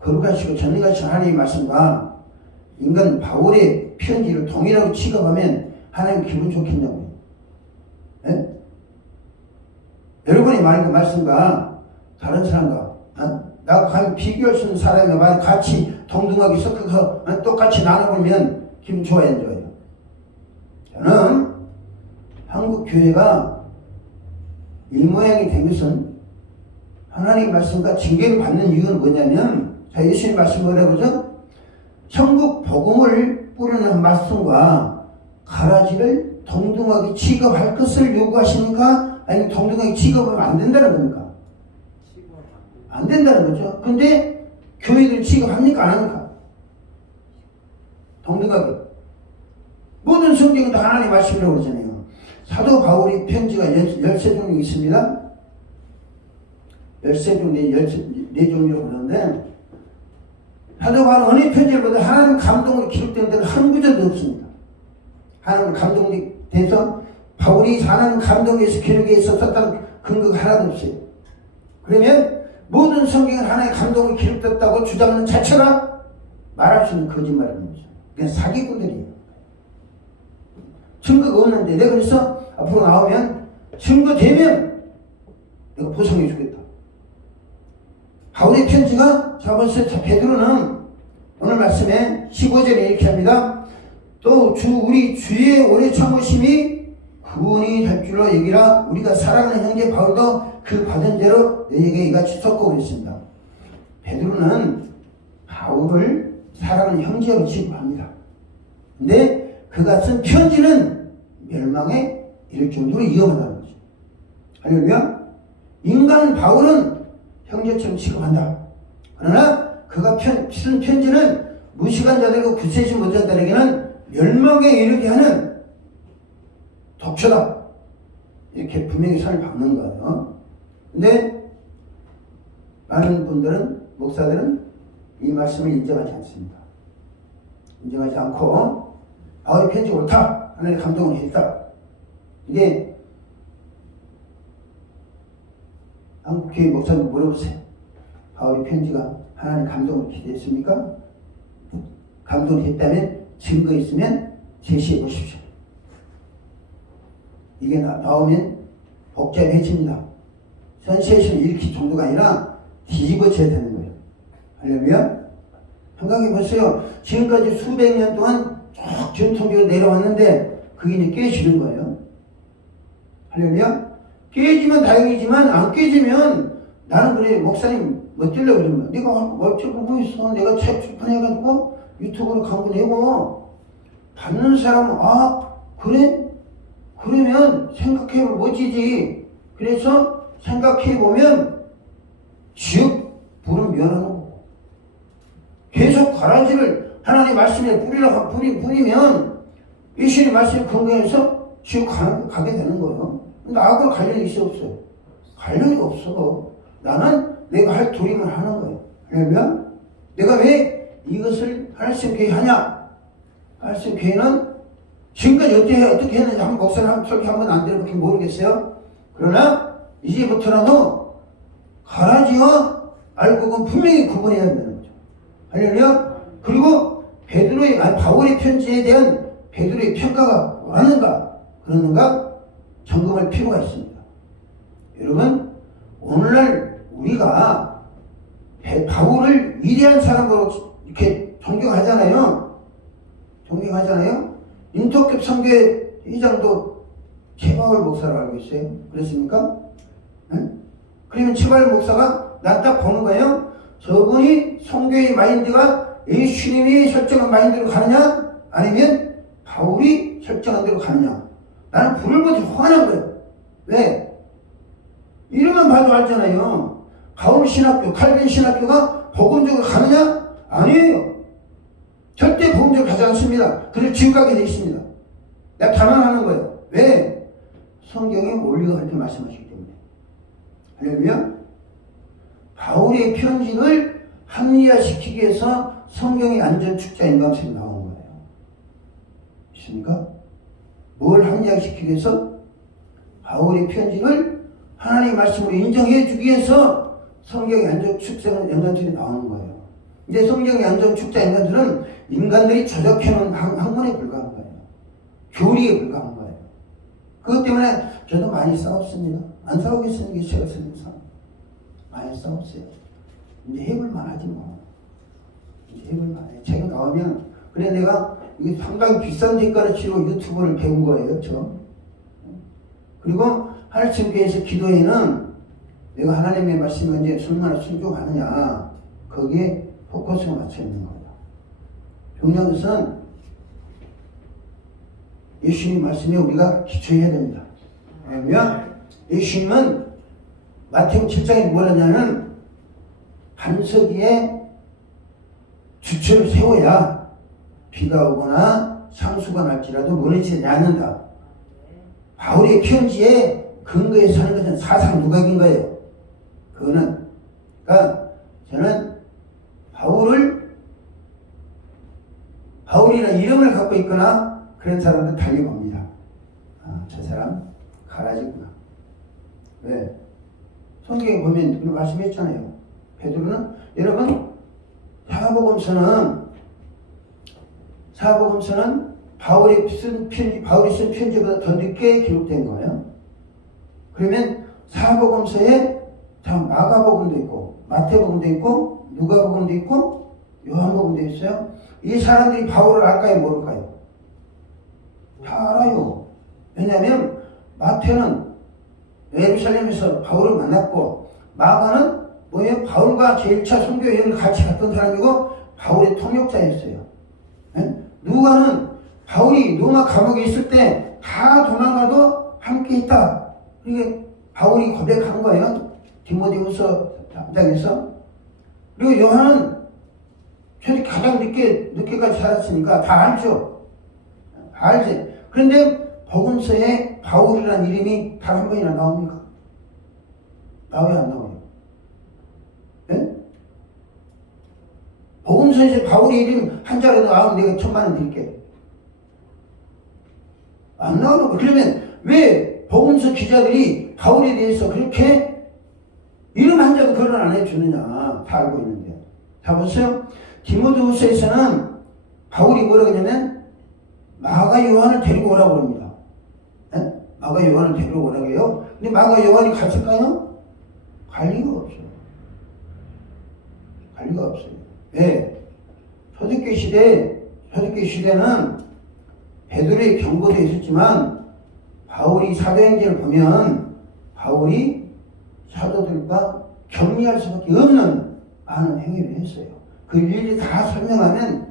거룩하시고 전능하신 하나님의 말씀과 인간 바울의 편지를 동일하게 취급하면 하나님 기분 좋겠냐고요. 예? 여러분이 말씀과 다른 사람과 나하고 과연 비교할 수 있는 사람이 만약 같이 동등하게 섞어서 똑같이 나눠보면 기분 좋아요, 안 좋아요? 저는 한국 교회가 이 모양이 된 것은 하나님 말씀과 징계를 받는 이유는 뭐냐면, 자, 예수님 말씀 뭐라고 그러죠? 천국 복음을 뿌리는 말씀과 가라지를 동등하게 취급할 것을 요구하십니까? 아니면 동등하게 취급하면 안 된다는 겁니까? 안 된다는 거죠. 근데 교회들 취급합니까? 안 합니까? 동등하게. 모든 성경은 다 하나님의 말씀이라고 그러잖아요. 사도 바울의 편지가 13종이 있습니다. 13종, 4종이라고 그러는데, 사도 바울은 어느 편지를 보다 하나님 감동으로 기록된 데는 한 구절도 없습니다. 하나님 감동이 돼서 바울이 하나님 감동에서 기록에 있었다는 근거가 하나도 없어요. 그러면 모든 성경은 하나님의 감동으로 기록됐다고 주장하는 자체가 말할 수 있는 거짓말인 거죠. 그냥 사기꾼들이에요. 증거가 없는데 내가 그래서 앞으로 나오면 증거되면 내가 보상해 주겠다. 바울의 편지가 자본서 베드로는 오늘 말씀에 15절에 이렇게 합니다. 또 우리 주의 오래 참으심이 구원이 될 줄로 여기라. 우리가 사랑하는 형제 바울도 그 받은 대로 너희에게 이같이 섞고 있습니다. 베드로는 바울을 사랑하는 형제로 취급합니다. 근데 그가 쓴 편지는 멸망에 이를 정도로 위험하다는 거죠. 할렐루야. 인간 바울은 형제처럼 취급한다. 그러나 그가 쓴 편지는 무식한 자들과 구세지 못한 자들에게는 멸망에 이르게 하는 독초다. 이렇게 분명히 선을 박는 거예요. 근데 많은 분들은, 목사들은 이 말씀을 인정하지 않습니다. 인정하지 않고 바울의 편지 옳다. 하나님 감동을 했다. 이게 한국교회 목사님 물어보세요. 바울의 편지가 하나님 감동을 기대했습니까? 감동이 됐다면 증거 있으면 제시해 보십시오. 이게 나오면 복잡해집니다. 센세이션 일으킬 정도가 아니라 뒤집어져야 되는 거예요. 할렐루야. 생각해 보세요. 지금까지 수백 년 동안 쭉 전통적으로 내려왔는데 그게 이제 깨지는 거예요. 할렐루야. 깨지면 다행이지만 안 깨지면 나는 그래, 목사님 멋들려고 그러면 내가 어쩌고 뭐 있어. 내가 책 출판해가지고 유튜브로 광고 내고 받는 사람은 그래? 그러면 생각해보면 멋지지. 그래서 생각해보면 지옥 불은 면하는 거고, 계속 가라지를 하나님의 말씀에 뿌리면 예수님의 말씀에 근거해서 지옥 가게 되는 거예요. 나하고는 관련이 있어 없어요? 관련이 없어. 나는 내가 할 도리만 하는 거예요. 그러면 내가 왜 이것을 하나님 교회 하냐? 하나님 교회는 지금까지 어떻게 했는지 한번 목사님 설교 한번 안 들어보긴 모르겠어요. 그러나 이제부터라도 가라지와 알곡은 분명히 구분해야 된다는 거죠. 할렐루야. 그리고 바울의 편지에 대한 베드로의 평가가 왔는가 그러는가 점검할 필요가 있습니다. 여러분, 오늘날 우리가 바울을 위대한 사람으로 이렇게 존경하잖아요. 인터급 선교회 회장도 최바울 목사로 알고 있어요. 그렇습니까? 응? 그러면 최바울 목사가 나 딱 보는 거예요. 저분이 선교의 마인드가 예수님이 설정한 마인드로 가느냐, 아니면 바울이 설정한 대로 가느냐. 나는 불을 보지 화난 거예요. 왜? 이름만 봐도 알잖아요. 바울 신학교, 칼빈 신학교가 복음적으로 가느냐? 아니에요. 절대 복음적으로 가지 않습니다. 그래서 지옥 가게 되어 있습니다. 내가 단언하는 거예요. 왜? 성경에 올리고 할 때 말씀하시기 때문에. 할렐루야. 바울의 편지를 합리화시키기 위해서 성경의 안전축자 인감책이 나온 거예요. 있습니까? 뭘 합리화시키기 위해서? 바울의 편지를 하나님의 말씀으로 인정해 주기 위해서 성경의 안전축자 인감책이 나오는 거예요. 근데 성경의 안전축자 인감책은 인간들이 조작해놓은 학문에 불과한 거예요. 교리에 불과한 거예요. 그것 때문에 저도 많이 싸웠습니다. 안 싸우겠습니까? 제가 설명서 많이 싸웠어요. 이제 해볼만 하지 뭐. 이제 해볼만 해요. 책 나오면 그래 내가 이게 상당히 비싼 대가를 치르고 유튜브를 배운 거예요. 그리고 하늘천교에서 기도에는 내가 하나님의 말씀을 이제 얼마나 순종하느냐 거기에 포커스가 맞춰 있는 거예요. 중요한 것은 예수님 말씀에 우리가 기초해야 됩니다. 왜냐하면 예수님은 마태복음 7장에 뭐라냐면 반석 위에 주체를 세워야 비가 오거나 상수가 날지라도 무너지지 않는다. 바울의 편지에 근거에 사는 것은 사상 누각인 거예요. 그거는 그러니까 저는 바울이라는 이름을 갖고 있거나 그런 사람들 달려봅니다. 아, 저 사람 가라지구나. 왜? 성경에 보면 그런 말씀했잖아요. 베드로는 여러분 사복음서는 바울이 쓴 편지보다 더 늦게 기록된 거예요. 그러면 사복음서에 참 마가복음도 있고 마태복음도 있고 누가복음도 있고 요한복음도 있어요. 이 사람들이 바울을 알까요 모를까요? 다 알아요. 왜냐하면 마태는 예루살렘에서 바울을 만났고 마가는 뭐예요? 바울과 제1차 선교 여행을 같이 갔던 사람이고 바울의 통역자였어요. 누가는 바울이 로마 감옥에 있을 때 다 도망가도 함께 있다. 이게 바울이 고백한 거예요. 디모데후서 3장에서. 그리고 요한은 최대 가장 늦게까지 살았으니까 다 알죠. 다 알지. 그런데 복음서에 바울이라는 이름이 단 한 번이나 나옵니까? 나와요, 안 나와요? 네? 복음서에서 바울의 이름 한자로 나오면 내가 1000만 원 드릴게. 안 나오는 거예요. 그러면 왜 복음서 기자들이 바울에 대해서 그렇게 이름 한자도 거론 안 해주느냐. 다 알고 있는데. 다 보세요. 디모데후서에서는 바울이 뭐라고 하냐면 마가 요한을 데리고 오라고 합니다. 네? 마가 요한을 데리고 오라고 해요. 근데 마가 요한이 갔을까요? 갈 리가 없어요. 갈 리가 없어요. 왜? 초대교회 시대는 베드로의 경고도 있었지만 바울이 사도행전을 보면 바울이 사도들과 격리할 수밖에 없는 많은 행위를 했어요. 그 일일이 다 설명하면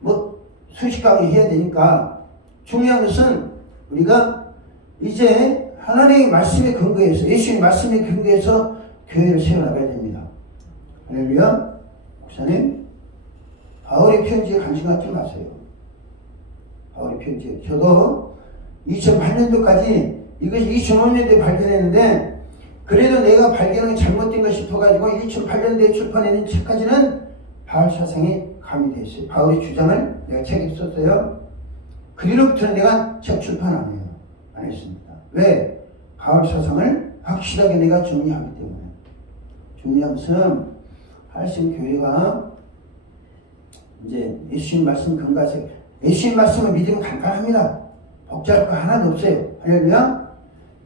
뭐 수십 강의 해야 되니까 중요한 것은 우리가 이제 하나님의 말씀에 근거해서 예수님의 말씀에 근거해서 교회를 세워나가야 됩니다. 할렐루야. 목사님 바울의 편지에 관심 갖지 마세요. 바울의 편지. 저도 2008년도까지 이것이 2005년도에 발견했는데 그래도 내가 발견은 잘못된 것 싶어가지고 2008년도에 출판했는 책까지는 바울 사상이 가미되어 있어요. 바울의 주장을 내가 책에 썼어요. 그 뒤로부터는 내가 책 출판 안 해요. 안 했습니다. 왜? 바울 사상을 확실하게 내가 정리하기 때문에. 중요한 것은 할심 교회가 이제 예수님 말씀 근거해서 예수님 말씀을 믿으면 간단합니다. 복잡할 거 하나도 없어요. 할렐루야.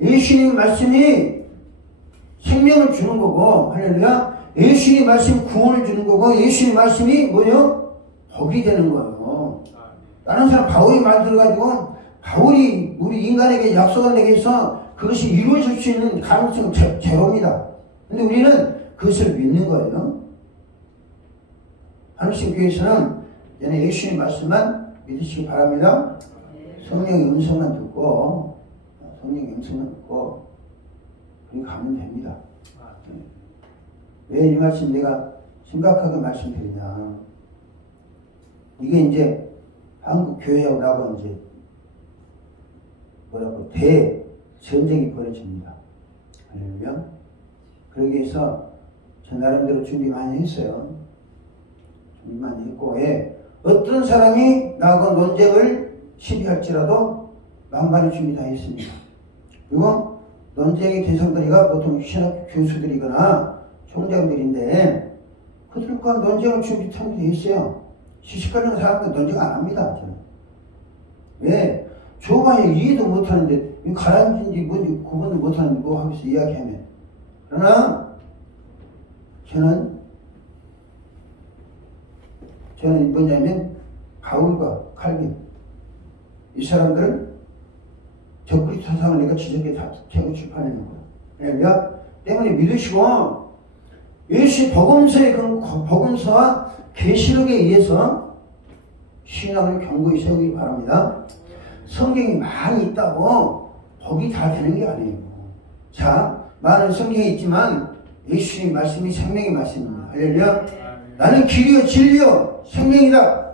예수님 말씀이 생명을 주는 거고, 할렐루야. 예수님 말씀이 구원을 주는 거고, 예수님 말씀이 뭐예요? 복이 되는 거예요. 다른 사람 바울이 말 들어가지고 바울이 우리 인간에게 약속한 데에 서 그것이 이루어질 수 있는 가능성은 제로입니다. 근데 우리는 그것을 믿는 거예요. 하늘신 교회에서는 얘네 예수님 말씀만 믿으시기 바랍니다. 성령의 음성만 듣고 그렇게 가면 됩니다. 왜 이 말씀 내가 심각하게 말씀드리냐. 이게 이제 한국 교회하고 나하고 이제 대전쟁이 벌어집니다. 할렐루야. 그러기 위해서 저 나름대로 준비 많이 했어요. 준비 많이 했고, 어떤 사람이 나하고 논쟁을 시비할지라도 만반의 준비 다 했습니다. 그리고 논쟁의 대상들이가 보통 신학교 교수들이거나 총장들인데 그들과 논쟁을 준비 참 돼 있어요. 시식하는 사람들 논쟁 안 합니다. 저는. 왜? 줘봐야 이해도 못하는데 가라앉은지 뭔지 구분도 못하는데 뭐 하면서 이야기하면. 그러나 저는 뭐냐면 바울과 칼빈 이 사람들은 적그리스도 사상을 내가 지적해 다 제가 출판해놓은 거야. 왜냐면 때문에 믿으시고 예수의 복음서의 그 복음서와 계시록에 의해서 신앙을 견고히 세우기 바랍니다. 성경이 많이 있다고 복이 다 되는 게 아니에요. 자, 많은 성경이 있지만 예수님 말씀이 생명의 말씀입니다. 할렐루야. 나는 길이요 진리요 생명이다.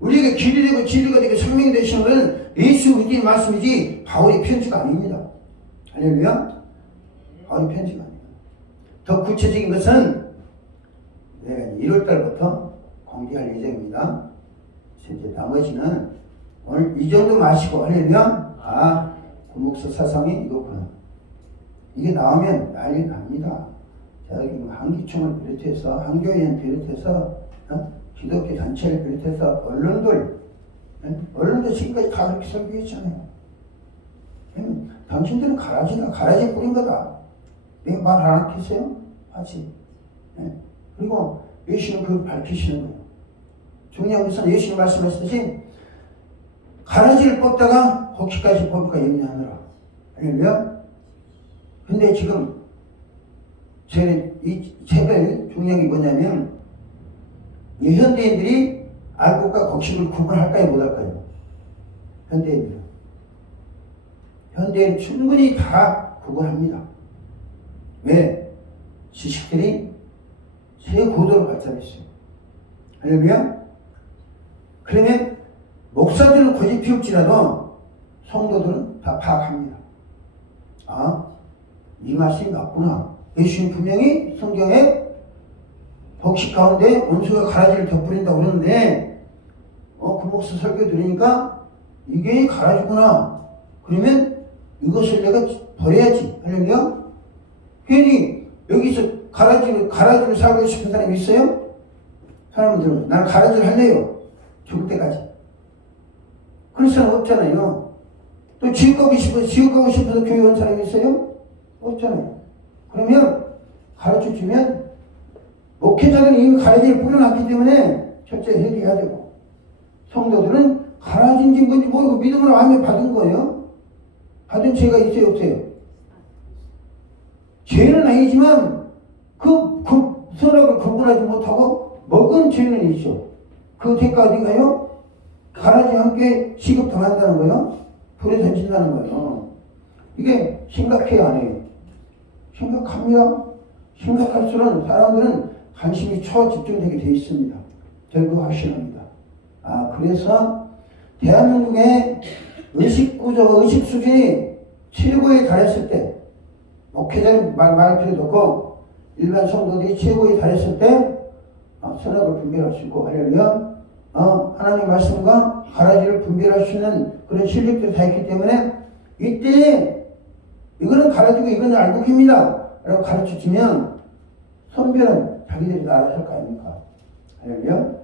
우리에게 길이 되고 진리가 되고 생명이 되시는 것은 예수 그리스도의 말씀이지 바울의 편지가 아닙니다. 할렐루야. 바울의 편지가 아닙니다. 더 구체적인 것은 내가 1월달부터 공개할 예정입니다. 이제 나머지는 오늘 이 정도 마시고 할렐루야. 아, 구목서 사상이 이거구나. 이게 나오면 난리 납니다. 저기 한기총을 비롯해서 한교회를 비롯해서 기독교 단체를 비롯해서 언론도 지금까지 다 그렇게 설교했잖아요. 당신들은 가라지에 뿌린 거다. 내가 말 안 하겠어요? 하지. 그리고 예수는 그걸 밝히시는 거예요. 중요한 것은 예수님 말씀하시듯이 가라지를 뽑다가 혹시까지 뽑을까 염려하느라. 할렐루야. 근데 지금 이 책을 중요한 게 뭐냐면 현대인들이 알곡과 곡식을 구분할까요 못할까요? 현대인은 충분히 다 구분합니다. 왜? 지식들이 새 고도로 발달했어요. 할렐루야. 그러면 목사들은 고집 피울지라도 성도들은 다 파악합니다. 아, 이 말씀이 맞구나. 예수님 분명히 성경에 복식 가운데 원수가 가라지를 덧뿌린다고 그러는데 그 목사 설교 들으니까 이게 가라지구나. 그러면 이것을 내가 버려야지. 할렐루야. 괜히 여기서 가라지를 살고 싶은 사람이 있어요? 사람들은 나는 가라지를 할래요. 죽을 때까지. 그런 사람 없잖아요. 또 지옥 가고 싶어서 교회 온 사람이 있어요? 없잖아요. 그러면 가르쳐 주면 목회자는 이미 가라지를 뿌려놨기 때문에 철저히 회개해야 되고 성도들은 가라지인지 뭔지 모르고 믿음으로 암에 받은 거예요. 받은 죄가 있어요 없어요? 죄는 아니지만 그 선악을 구분하지 못하고 먹은 죄는 있죠. 그 대가 어딘가요? 가라지와 함께 취급당한다는 거예요. 불에 던진다는 거예요. 이게 심각해요 안 해요? 심각합니다. 심각할수록 사람들은 관심이 초집중되게 되어 있습니다. 결국 확실합니다. 그래서 대한민국의 의식구조가 의식 수준이 최고에 달했을 때 목회자는 말할 필요도 없고 일반 성도들이 최고에 달했을 때 선악을 분별할 수 있고 할렐루야. 하나님 말씀과 가라지를 분별할 수 있는 그런 실력들이 다 있기 때문에 이때 이거는 가라지고 이거는 알곡입니다 라고 가르쳐주면 선별은 자기들이 알아서 할 거 아닙니까? 할렐루야.